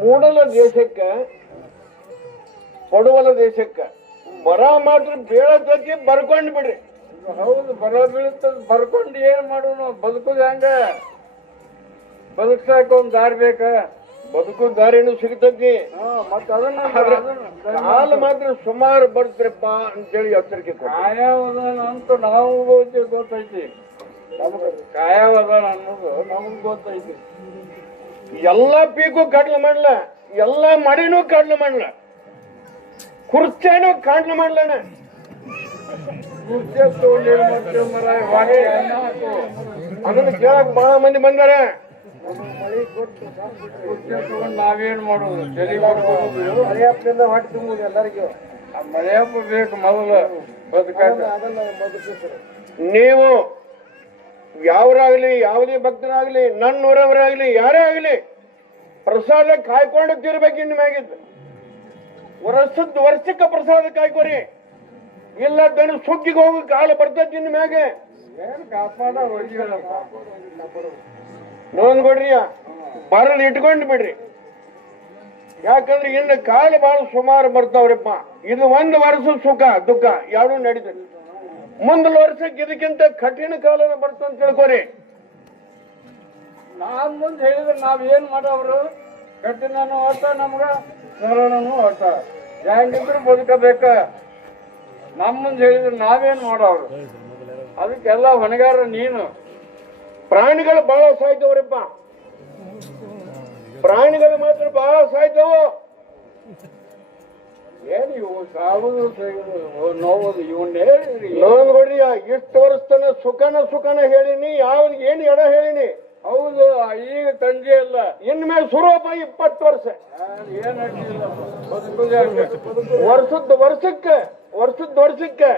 ಮೂಡಲ ದೇಶಕ್ಕೆ ಕೊಡವಲ ದೇಶಕ್ಕೆ ಬರ ಮಾತ್ರ ಬೀಳತಕ್ಕೆ ಬರ್ಕೊಂಡ್ ಬಿಡ್ರಿ. ಹೌದು, ಬರ ಬೀಳುತ್ತದ, ಬರ್ಕೊಂಡು ಏನ್ ಮಾಡೋಣ? ಬದುಕುದ ಹೆಂಗ? ಬದುಕ್ಸಾಕ ಒಂದ್ ದಾರಿ ಬೇಕ. ಬದುಕು ದಾರಿನೂ ಸಿಗ್ತತಿ. ಮತ್ತ ಅದನ್ನ ಕಾಲ ಮಾತ್ರ ಸುಮಾರು ಬರ್ತ್ರಪ್ಪ ಅಂತೇಳಿ ಎಚ್ಚರಿಕೆ ಕಾಯವದಾನ ಅಂತ ನಾವು ಗೊತ್ತೈತಿ. ನಮಗ ಕಾಯವದಾನ ಅನ್ನೋದು ನಮಗ್ ಗೊತ್ತೈತಿ. ಎಲ್ಲಾ ಪೀಕು ಕಡ್ಲು ಮಾಡ್ಲ, ಎಲ್ಲಾ ಮಡಿನೂ ಕಡ್ಲು ಮಾಡ್ಲ, ಕುರ್ಚಾನು ಕಾಡ್ಲು ಮಾಡ್ಲಣ್ಣ. ಅದನ್ನ ಕೇಳಕ್ ಬಹಳ ಮಂದಿ ಬಂದಾರ. ನಾವೇನ್ ಮಾಡೋದು? ಮಳೆಯಪ್ಪನಿಂದ ಹೊಟ್ಟೆ ತುಂಬುದು ಎಲ್ಲರಿಗೂ. ಮಳೆಯಪ್ಪ ಬೇಕು ಮೊದಲು ಬದುಕಾಗ. ನೀವು ಯಾವರಾಗ್ಲಿ, ಯಾವುದೇ ಭಕ್ತರಾಗ್ಲಿ, ನನ್ನೂರವರಾಗ್ಲಿ, ಯಾರೇ ಆಗ್ಲಿ ಪ್ರಸಾದ ಕಾಯ್ಕೊಂಡು ತಿರ್ಬೇಕು. ಇನ್ನು ಮ್ಯಾಗಿದ್ದು ವರ್ಷಕ್ಕೆ ಪ್ರಸಾದ ಕಾಯ್ಕೋರಿ, ಇಲ್ಲ ದನ ಸುಗ್ಗಿಗೆ ಹೋಗಿ ಕಾಲ ಬರ್ತೈತಿ. ಇನ್ನು ಮ್ಯಾಗೆ ಏನ್ ಕಾಪಾಡ ನೋಡ್ಕೊಡ್ರಿ, ಬರಲ್ ಇಟ್ಕೊಂಡ್ ಬಿಡ್ರಿ. ಯಾಕಂದ್ರೆ ಇನ್ನು ಕಾಲ ಬಹಳ ಸುಮಾರು ಬರ್ತಾವ್ರಪ್ಪ. ಇದು ಒಂದು ವರ್ಷ ಸುಖ ದುಃಖ ಯಾರು ನಡೀತದೆ. ಮುಂದಿನ ವರ್ಷಕ್ಕೆ ಇದಕ್ಕಿಂತ ಕಠಿಣ ಕಾಲನ ಬರ್ತಂತ ತಿಳ್ಕೊರಿ. ನಾವ್ ಮುಂದೆ ಹೇಳಿದ್ರೆ ನಾವ್ ಏನ್ ಮಾಡವ್ರು? ಕಠಿಣನು ಹೊಟ್ಟ, ನಮ್ಗ ಸರಳನು ಹೊಟ್ಟ. ಹೆಂಗಿದ್ರು ಬದುಕಬೇಕ. ನಮ್ ಮುಂದೆ ಹೇಳಿದ್ರೆ ನಾವೇನ್ ಮಾಡವ್ರು? ಅದಕ್ಕೆಲ್ಲ ಹೊಣೆಗಾರ ನೀನು. ಪ್ರಾಣಿಗಳು ಬಹಳ ಸಾಯ್ತವ್ರಪ್ಪ, ಪ್ರಾಣಿಗಳು ಮಾತ್ರ ಬಹಳ ಸಾಯ್ತವು. ಏನ್ ಇವು ಸಾವುದು ನೋವುದು ಇವನ್ನೇ ನೋಡ್ರಿ. ಇಷ್ಟು ವರ್ಷ ತನ ಸುಖನ ಹೇಳಿನಿ, ಯಾವ್ದು ಏನ್ ಎಡ ಹೇಳಿನಿ. ಹೌದು, ಈಗ ತಂಜೆ ಇಲ್ಲ. ಇನ್ಮೇಲೆ ಸುರೂಪ 20 ವರ್ಷ. ಏನ್ ವರ್ಷಕ್ಕೆ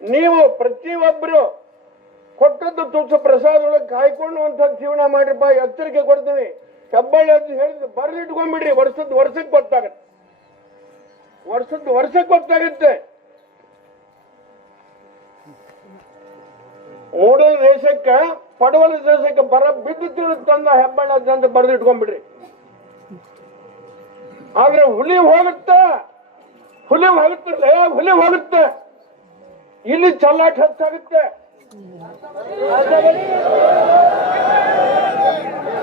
ನೀವು ಪ್ರತಿಯೊಬ್ಬರು ಕೊಟ್ಟದ್ದು ತುಸು ಪ್ರಸಾದೊಳಗೆ ಕಾಯ್ಕೊಂಡು ಒಂದ್ಸಲ ಜೀವನ ಮಾಡಿರಪ್ಪ. ಎಚ್ಚರಿಕೆ ಕೊಡ್ತೀನಿ. ಹೆಬ್ಬಳ್ಳಿ ಅಂತ ಹೇಳಿದ್ರೆ ಬರ್ಲಿಟ್ಕೊಂಡ್ಬಿಡ್ರಿ. ವರ್ಷಕ್ಕೆ ಗೊತ್ತಾಗತ್ತೆ. ವರ್ಷಕ್ಕೆ ಗೊತ್ತಾಗುತ್ತೆ. ಮೂಡಲ ದೇಶಕ್ಕೆ ಪಡವಲ ದೇಶಕ್ಕೆ ಬರ ಬಿದ್ದು ತಿರುತ್ತಂದ ಹೆಬ್ಬಳ್ಳಿ ಅಂತ ಬರೆದಿಟ್ಕೊಂಡ್ಬಿಡ್ರಿ. ಆದ್ರೆ ಹುಲಿ ಹೋಗುತ್ತೆ, ಹುಲಿ ಹೋಗುತ್ತೆ. ಇಲ್ಲಿ ಚಲ್ಲಾಟ ಹೆಚ್ಚಾಗುತ್ತೆ.